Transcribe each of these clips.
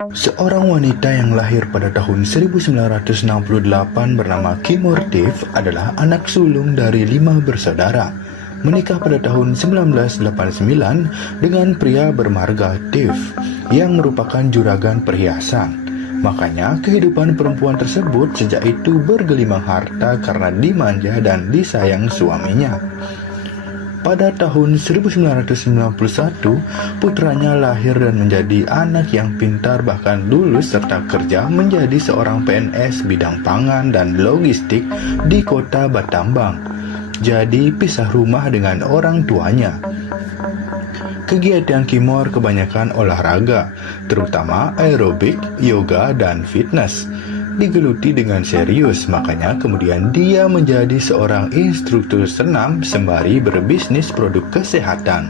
Seorang wanita yang lahir pada tahun 1968 bernama Kimor Dave adalah anak sulung dari 5 bersaudara. Menikah pada tahun 1989 dengan pria bermarga Dave yang merupakan juragan perhiasan. Makanya kehidupan perempuan tersebut sejak itu bergelimang harta karena dimanja dan disayang suaminya. Pada tahun 1991, putranya lahir dan menjadi anak yang pintar bahkan lulus serta kerja menjadi seorang PNS bidang pangan dan logistik di kota Battambang. Jadi pisah rumah dengan orang tuanya. Kegiatan Kimor kebanyakan olahraga, terutama aerobik, yoga, dan fitness. Digeluti dengan serius, makanya kemudian dia menjadi seorang instruktur senam sembari berbisnis produk kesehatan.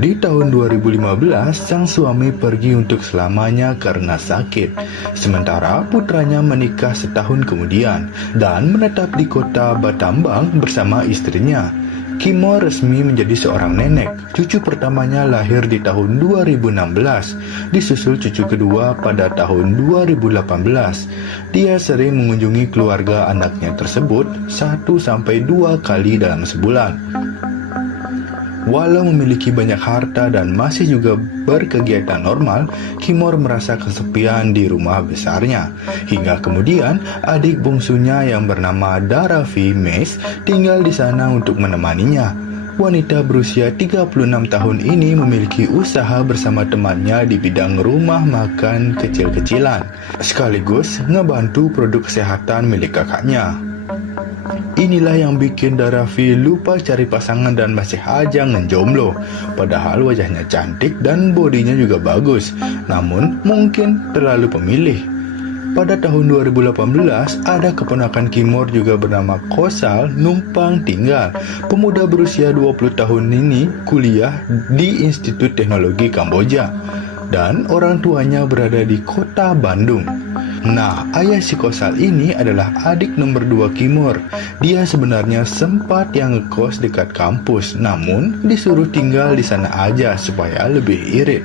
Di tahun 2015, sang suami pergi untuk selamanya karena sakit. Sementara putranya menikah setahun kemudian dan menetap di kota Battambang bersama istrinya. Kimor resmi menjadi seorang nenek. Cucu pertamanya lahir di tahun 2016, disusul cucu kedua pada tahun 2018. Dia sering mengunjungi keluarga anaknya tersebut 1-2 kali dalam sebulan. Walau memiliki banyak harta dan masih juga berkegiatan normal, Kimor merasa kesepian di rumah besarnya. Hingga kemudian adik bungsunya yang bernama Daravi Mace tinggal di sana untuk menemaninya. Wanita berusia 36 tahun ini memiliki usaha bersama temannya di bidang rumah makan kecil-kecilan, sekaligus ngebantu produk kesehatan milik kakaknya. Inilah yang bikin Daravi lupa cari pasangan dan masih aja ngejomblo. Padahal wajahnya cantik dan bodinya juga bagus, namun mungkin terlalu pemilih. Pada tahun 2018, ada keponakan Kimor juga bernama Kosal numpang tinggal. Pemuda berusia 20 tahun ini kuliah di Institut Teknologi Kamboja, dan orang tuanya berada di kota Bandung. Nah, ayah si Kosal ini adalah adik nomor 2 Kimor. Dia sebenarnya sempat yang ngekos dekat kampus, namun disuruh tinggal di sana aja supaya lebih irit.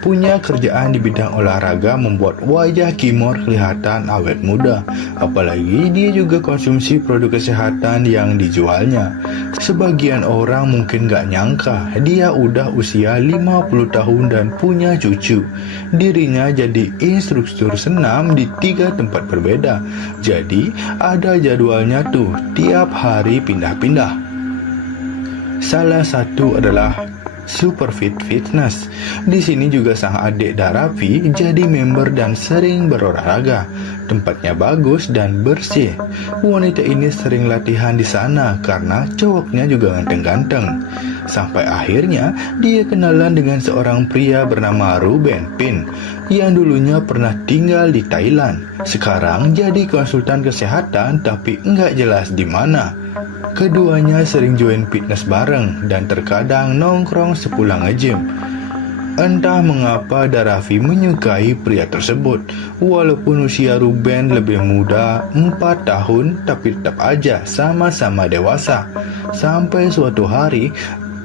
Punya kerjaan di bidang olahraga membuat wajah Kimor kelihatan awet muda. Apalagi dia juga konsumsi produk kesehatan yang dijualnya. Sebagian orang mungkin gak nyangka dia udah usia 50 tahun dan punya cucu. Dirinya jadi instruktur senam di 3 tempat berbeda. Jadi ada jadwalnya tuh, tiap hari pindah-pindah. Salah satu adalah Superfit Fitness. Di sini juga sang adik Daravi jadi member dan sering berolahraga. Tempatnya bagus dan bersih. Wanita ini sering latihan di sana karena cowoknya juga ganteng-ganteng. Sampai akhirnya dia kenalan dengan seorang pria bernama Ruben Pin yang dulunya pernah tinggal di Thailand. Sekarang jadi konsultan kesehatan tapi nggak jelas di mana. Keduanya sering join fitness bareng dan terkadang nongkrong sepulang nge-gym. Entah mengapa Daravi menyukai pria tersebut. Walaupun usia Ruben lebih muda 4 tahun, tapi tetap aja sama-sama dewasa. Sampai suatu hari,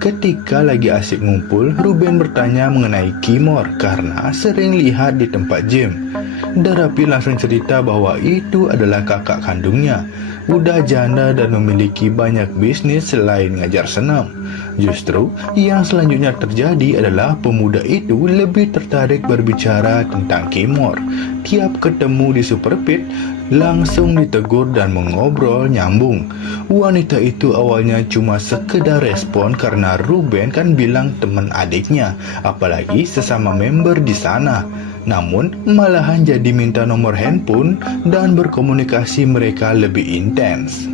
ketika lagi asik ngumpul, Ruben bertanya mengenai Kimor karena sering lihat di tempat gym. Daravi langsung cerita bahwa itu adalah kakak kandungnya. Udah janda dan memiliki banyak bisnis selain ngajar senam. Justru yang selanjutnya terjadi adalah pemuda itu lebih tertarik berbicara tentang Kimor. Tiap ketemu di Superfit, langsung ditegur dan mengobrol nyambung. Wanita itu awalnya cuma sekedar respon karena Ruben kan bilang teman adiknya, apalagi sesama member di sana. Namun malahan jadi minta nomor handphone dan berkomunikasi mereka lebih intens.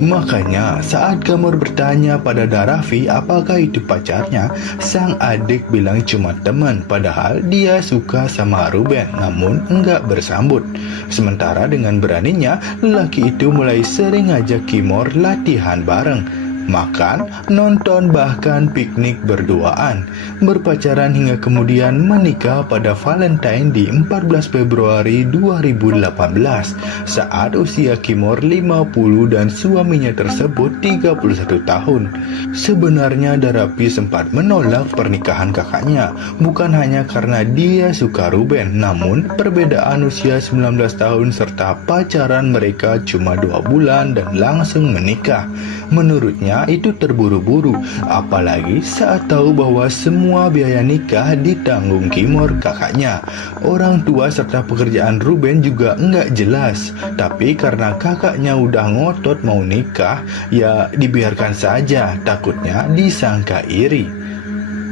Makanya saat Kimor bertanya pada Daravi apakah itu pacarnya, sang adik bilang cuma teman, padahal dia suka sama Ruben namun enggak bersambut. Sementara dengan beraninya, lelaki itu mulai sering ngajak Kimor latihan bareng. makan, nonton, bahkan piknik berduaan, berpacaran hingga kemudian menikah pada Valentine di 14 Februari 2018 saat usia Kimor 50 dan suaminya tersebut 31 tahun. Sebenarnya Darapi sempat menolak pernikahan kakaknya, bukan hanya karena dia suka Ruben, namun perbedaan usia 19 tahun serta pacaran mereka cuma 2 bulan dan langsung menikah. Menurutnya itu terburu-buru, apalagi saat tahu bahwa semua biaya nikah ditanggung Kimor kakaknya. Orang tua serta pekerjaan Ruben juga nggak jelas, tapi karena kakaknya udah ngotot mau nikah, ya dibiarkan saja, takutnya disangka iri.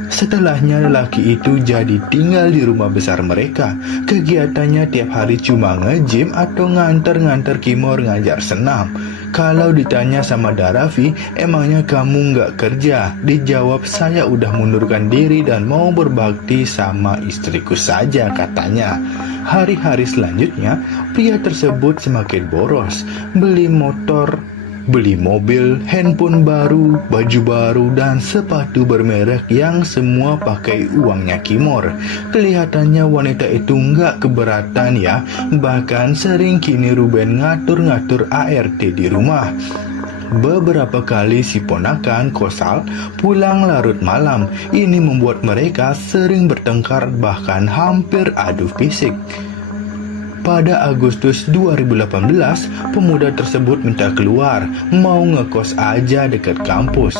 Setelahnya lelaki itu jadi tinggal di rumah besar mereka. Kegiatannya tiap hari cuma nge-gym atau nganter-nganter Kimor ngajar senam. Kalau ditanya sama Darafi, emangnya kamu nggak kerja? Dijawab, saya udah mundurkan diri dan mau berbakti sama istriku saja, katanya. Hari-hari selanjutnya, pria tersebut semakin boros, beli motor, beli mobil, handphone baru, baju baru, dan sepatu bermerek yang semua pakai uangnya Kimor. Kelihatannya wanita itu nggak keberatan ya, bahkan sering kini Ruben ngatur-ngatur ART di rumah. Beberapa kali si ponakan Kosal pulang larut malam. Ini membuat mereka sering bertengkar, bahkan hampir adu fisik. Pada Agustus 2018, pemuda tersebut minta keluar, mau ngekos aja dekat kampus.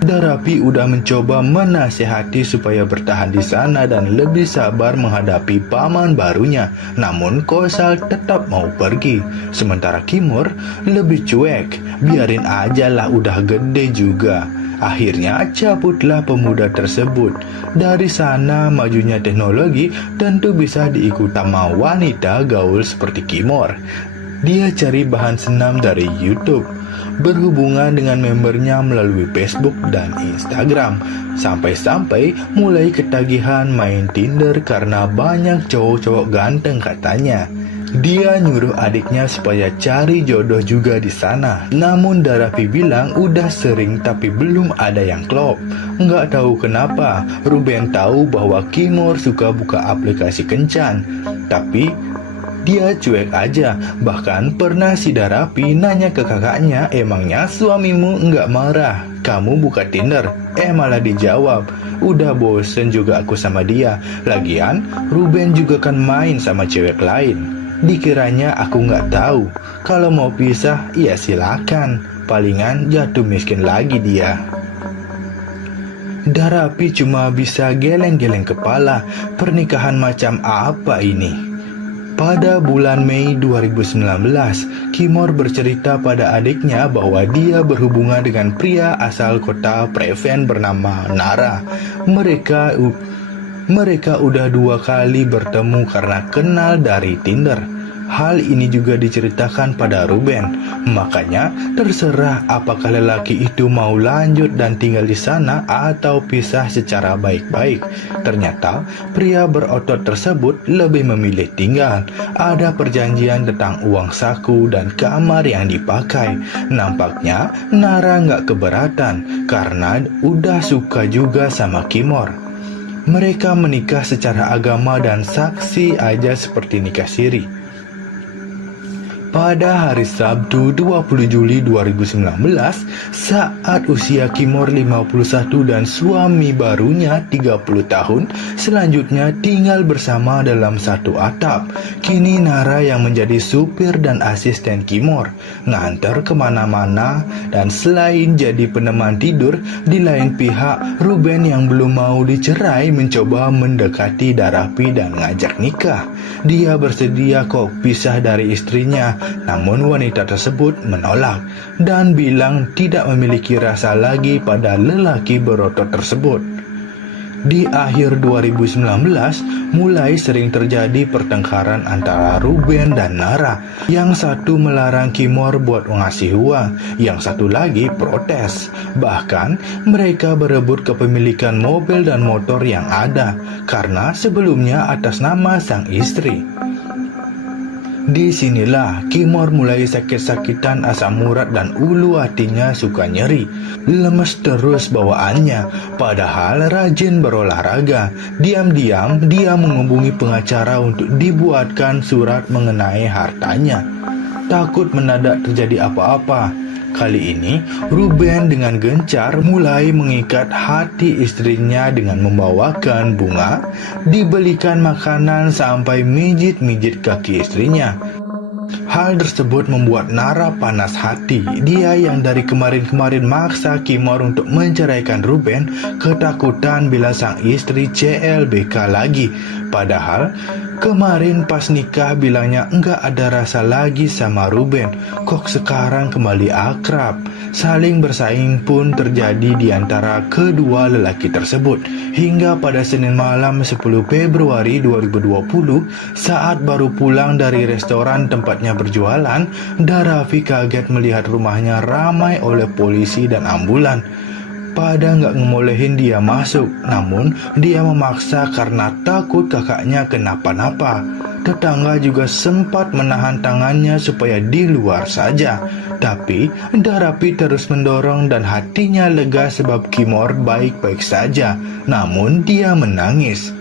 Darapi udah mencoba menasihati supaya bertahan di sana dan lebih sabar menghadapi paman barunya, namun Kosal tetap mau pergi. Sementara Kimor lebih cuek, biarin aja lah, udah gede juga. Akhirnya cabutlah pemuda tersebut. Dari sana majunya teknologi tentu bisa diikuti sama wanita gaul seperti Kimor. Dia cari bahan senam dari YouTube, berhubungan dengan membernya melalui Facebook dan Instagram, sampai-sampai mulai ketagihan main Tinder karena banyak cowok-cowok ganteng katanya. Dia nyuruh adiknya supaya cari jodoh juga di sana. Namun Darapi bilang udah sering tapi belum ada yang klop. Nggak tahu kenapa, Ruben tahu bahwa Kimor suka buka aplikasi kencan, tapi dia cuek aja. Bahkan pernah si Darapi nanya ke kakaknya, emangnya suamimu nggak marah kamu buka Tinder? Malah dijawab, udah bosen juga aku sama dia. Lagian Ruben juga kan main sama cewek lain. Dikiranya aku nggak tahu. Kalau mau pisah, ya silakan. Palingan jatuh miskin lagi dia. Darapi cuma bisa geleng-geleng kepala. Pernikahan macam apa ini? Pada bulan Mei 2019, Kimor bercerita pada adiknya bahwa dia berhubungan dengan pria asal kota Preven bernama Nara. Mereka udah 2 kali bertemu karena kenal dari Tinder. Hal ini juga diceritakan pada Ruben. Makanya terserah apakah lelaki itu mau lanjut dan tinggal di sana atau pisah secara baik-baik. Ternyata pria berotot tersebut lebih memilih tinggal. Ada perjanjian tentang uang saku dan kamar yang dipakai. Nampaknya Nara nggak keberatan karena udah suka juga sama Kimor. Mereka menikah secara agama dan saksi aja seperti nikah siri. Pada hari Sabtu 20 Juli 2019, saat usia Kimor 51 dan suami barunya 30 tahun, selanjutnya tinggal bersama dalam satu atap. Kini Nara yang menjadi supir dan asisten Kimor, nganter kemana-mana, dan selain jadi peneman tidur, di lain pihak Ruben yang belum mau dicerai mencoba mendekati Darapi dan ngajak nikah. Dia bersedia kok pisah dari istrinya, namun wanita tersebut menolak dan bilang tidak memiliki rasa lagi pada lelaki berotot tersebut. Di akhir 2019, mulai sering terjadi pertengkaran antara Ruben dan Nara. Yang satu melarang Kimor buat ngasih uang, yang satu lagi protes. Bahkan mereka berebut kepemilikan mobil dan motor yang ada, karena sebelumnya atas nama sang istri. Disinilah Kimor mulai sakit-sakitan asam urat dan ulu hatinya suka nyeri. Lemes terus bawaannya, padahal rajin berolahraga. Diam-diam dia menghubungi pengacara untuk dibuatkan surat mengenai hartanya. Takut mendadak terjadi apa-apa. Kali ini, Ruben dengan gencar mulai mengikat hati istrinya dengan membawakan bunga, dibelikan makanan sampai mijit-mijit kaki istrinya. Hal tersebut membuat Nara panas hati. Dia yang dari kemarin-kemarin maksa Kimor untuk menceraikan Ruben, ketakutan bila sang istri CLBK lagi. Padahal kemarin pas nikah bilangnya enggak ada rasa lagi sama Ruben. Kok sekarang kembali akrab? Saling bersaing pun terjadi di antara kedua lelaki tersebut. Hingga pada Senin malam 10 Februari 2020, saat baru pulang dari restoran tempatnya berjualan, Darafi kaget melihat rumahnya ramai oleh polisi dan ambulan. Pada nggak ngebolehin dia masuk, namun dia memaksa karena takut kakaknya kenapa-napa. Tetangga juga sempat menahan tangannya supaya di luar saja. Tapi Darapi terus mendorong dan hatinya lega sebab Kimor baik-baik saja. Namun dia menangis.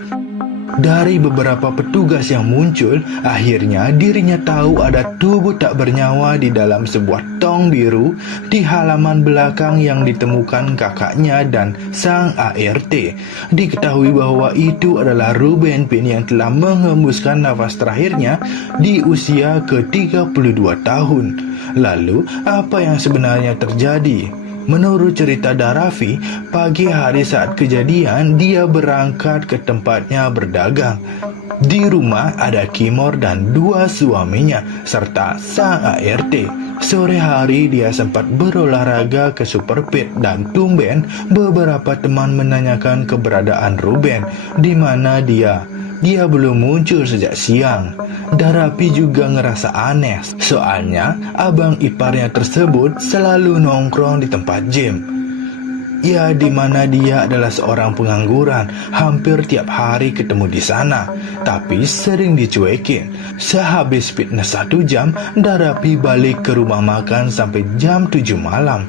Dari beberapa petugas yang muncul, akhirnya dirinya tahu ada tubuh tak bernyawa di dalam sebuah tong biru di halaman belakang yang ditemukan kakaknya dan sang ART. Diketahui bahwa itu adalah Ruben Pin yang telah menghembuskan nafas terakhirnya di usia ke-32 tahun. Lalu, apa yang sebenarnya terjadi? Menurut cerita Darafi, pagi hari saat kejadian, dia berangkat ke tempatnya berdagang. Di rumah ada Kimor dan dua suaminya, serta sang ART. Sore hari dia sempat berolahraga ke Superpet dan tumben beberapa teman menanyakan keberadaan Ruben, di mana dia belum muncul sejak siang. Darapi juga ngerasa aneh, soalnya abang iparnya tersebut selalu nongkrong di tempat gym. Ya, di mana dia adalah seorang pengangguran, hampir tiap hari ketemu di sana, tapi sering dicuekin. Sehabis fitness 1 jam, Darapi balik ke rumah makan sampai jam 7 malam.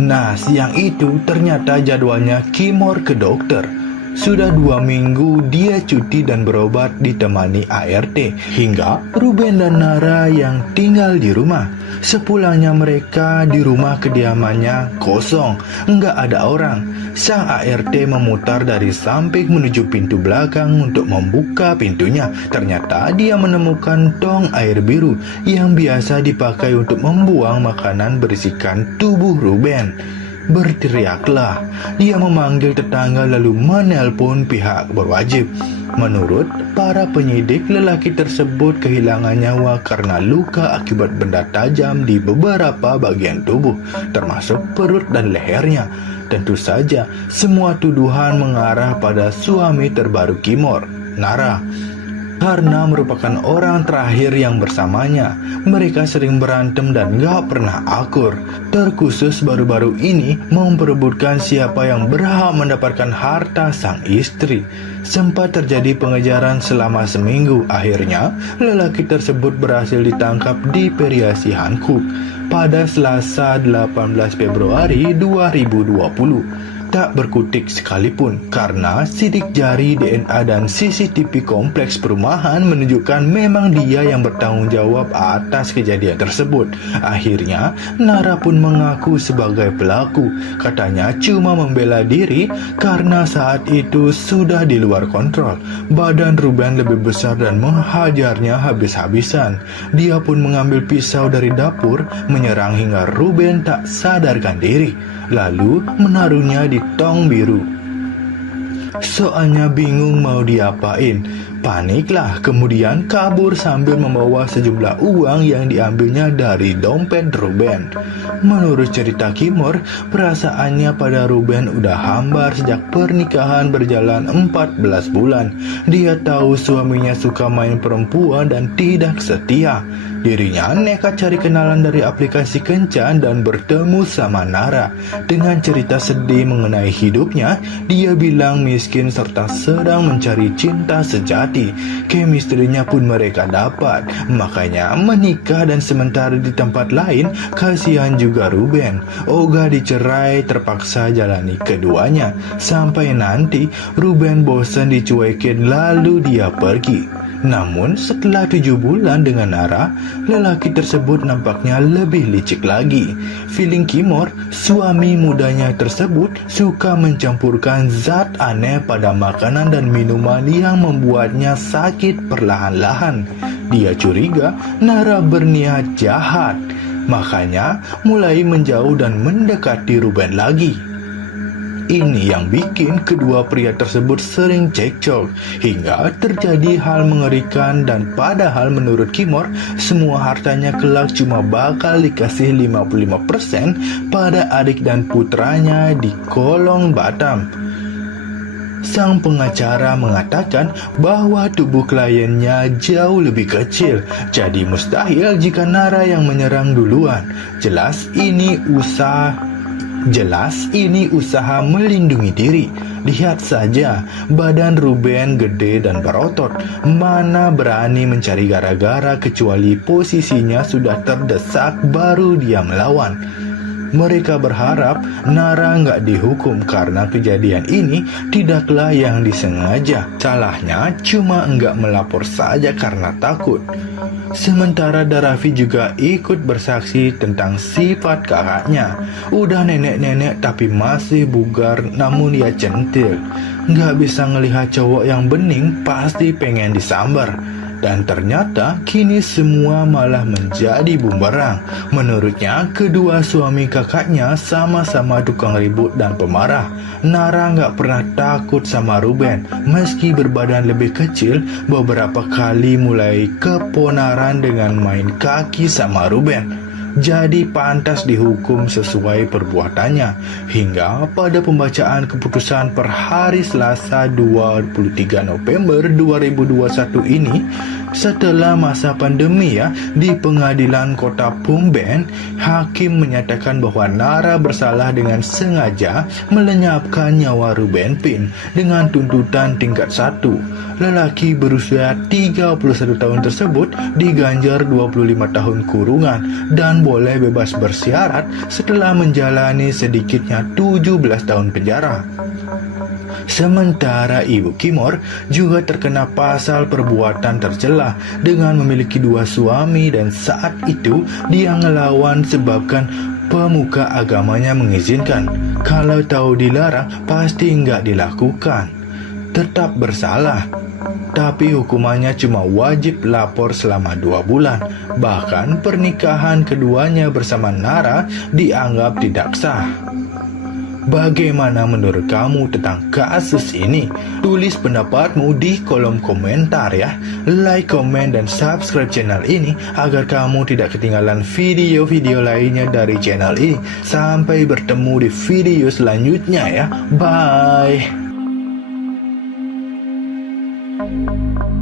Nah, siang itu ternyata jadwalnya Kimor ke dokter. Sudah 2 minggu dia cuti dan berobat ditemani ART, hingga Ruben dan Nara yang tinggal di rumah. Sepulangnya mereka di rumah kediamannya kosong, enggak ada orang. Sang ART memutar dari samping menuju pintu belakang untuk membuka pintunya. Ternyata dia menemukan tong air biru yang biasa dipakai untuk membuang makanan berisikan tubuh Ruben. Berteriaklah, dia memanggil tetangga lalu menelpon pihak berwajib. Menurut para penyidik, lelaki tersebut kehilangan nyawa karena luka akibat benda tajam di beberapa bagian tubuh, termasuk perut dan lehernya. Tentu saja, semua tuduhan mengarah pada suami terbaru Kimor, Nara. Karena merupakan orang terakhir yang bersamanya, mereka sering berantem dan gak pernah akur. Terkhusus baru-baru ini memperebutkan siapa yang berhak mendapatkan harta sang istri. Sempat terjadi pengejaran selama seminggu. Akhirnya, lelaki tersebut berhasil ditangkap di Periasi Hankook pada Selasa 18 Februari 2020. Tak berkutik sekalipun karena sidik jari, DNA dan CCTV kompleks perumahan menunjukkan memang dia yang bertanggung jawab atas kejadian tersebut. Akhirnya Nara pun mengaku sebagai pelaku. Katanya cuma membela diri karena saat itu sudah di luar kontrol. Badan Ruben lebih besar dan menghajarnya habis-habisan. Dia pun mengambil pisau dari dapur, menyerang hingga Ruben tak sadarkan diri, lalu menaruhnya di tong biru. Soalnya bingung mau diapain, paniklah kemudian kabur sambil membawa sejumlah uang yang diambilnya dari dompet Ruben. Menurut cerita Kimor, perasaannya pada Ruben udah hambar sejak pernikahan berjalan 14 bulan. Dia tahu suaminya suka main perempuan dan tidak setia. Dirinya nekat cari kenalan dari aplikasi kencan dan bertemu sama Nara. Dengan cerita sedih mengenai hidupnya, dia bilang miskin serta sedang mencari cinta sejati. Chemistry-nya pun mereka dapat, makanya menikah. Dan sementara di tempat lain, kasihan juga Ruben. Olga dicerai, terpaksa jalani keduanya. Sampai nanti Ruben bosan dicuekin lalu dia pergi. Namun setelah 7 bulan dengan Nara, lelaki tersebut nampaknya lebih licik lagi. Feeling Kimor, suami mudanya tersebut, suka mencampurkan zat aneh pada makanan dan minuman yang membuatnya sakit perlahan-lahan. Dia curiga Nara berniat jahat, makanya mulai menjauh dan mendekati Ruben lagi. Ini yang bikin kedua pria tersebut sering cekcok hingga terjadi hal mengerikan. Dan padahal menurut Kimor, semua hartanya kelak cuma bakal dikasih 55% pada adik dan putranya di Kolong Batam. Sang pengacara mengatakan bahwa tubuh kliennya jauh lebih kecil, jadi mustahil jika Nara yang menyerang duluan. Jelas ini usaha melindungi diri. Lihat saja, badan Ruben gede dan berotot. Mana berani mencari gara-gara kecuali posisinya sudah terdesak baru dia melawan. Mereka berharap Nara nggak dihukum karena kejadian ini tidaklah yang disengaja. Salahnya cuma nggak melapor saja karena takut. Sementara Darafi juga ikut bersaksi tentang sifat kakaknya. Udah nenek-nenek tapi masih bugar, namun dia centil. Nggak bisa ngelihat cowok yang bening, pasti pengen disambar. Dan ternyata kini semua malah menjadi bumerang. Menurutnya kedua suami kakaknya sama-sama tukang ribut dan pemarah. Nara nggak pernah takut sama Ruben. Meski berbadan lebih kecil, beberapa kali mulai keponaran dengan main kaki sama Ruben. Jadi pantas dihukum sesuai perbuatannya. Hingga pada pembacaan keputusan per hari Selasa 23 November 2021 ini, setelah masa pandemi di pengadilan kota Phnom Penh, hakim menyatakan bahwa Nara bersalah dengan sengaja melenyapkan nyawa Ruben Pin dengan tuntutan tingkat 1. Lelaki berusia 31 tahun tersebut diganjar 25 tahun kurungan dan boleh bebas bersyarat setelah menjalani sedikitnya 17 tahun penjara. Sementara Ibu Kimor juga terkena pasal perbuatan tercela dengan memiliki 2 suami, dan saat itu dia ngelawan sebabkan pemuka agamanya mengizinkan. Kalau tahu dilarang pasti nggak dilakukan. Tetap bersalah, tapi hukumannya cuma wajib lapor selama 2 bulan. Bahkan pernikahan keduanya bersama Nara dianggap tidak sah. Bagaimana menurut kamu tentang kasus ini? Tulis pendapatmu di kolom komentar ya. Like, komen, dan subscribe channel ini agar kamu tidak ketinggalan video-video lainnya dari channel ini. Sampai bertemu di video selanjutnya ya. Bye.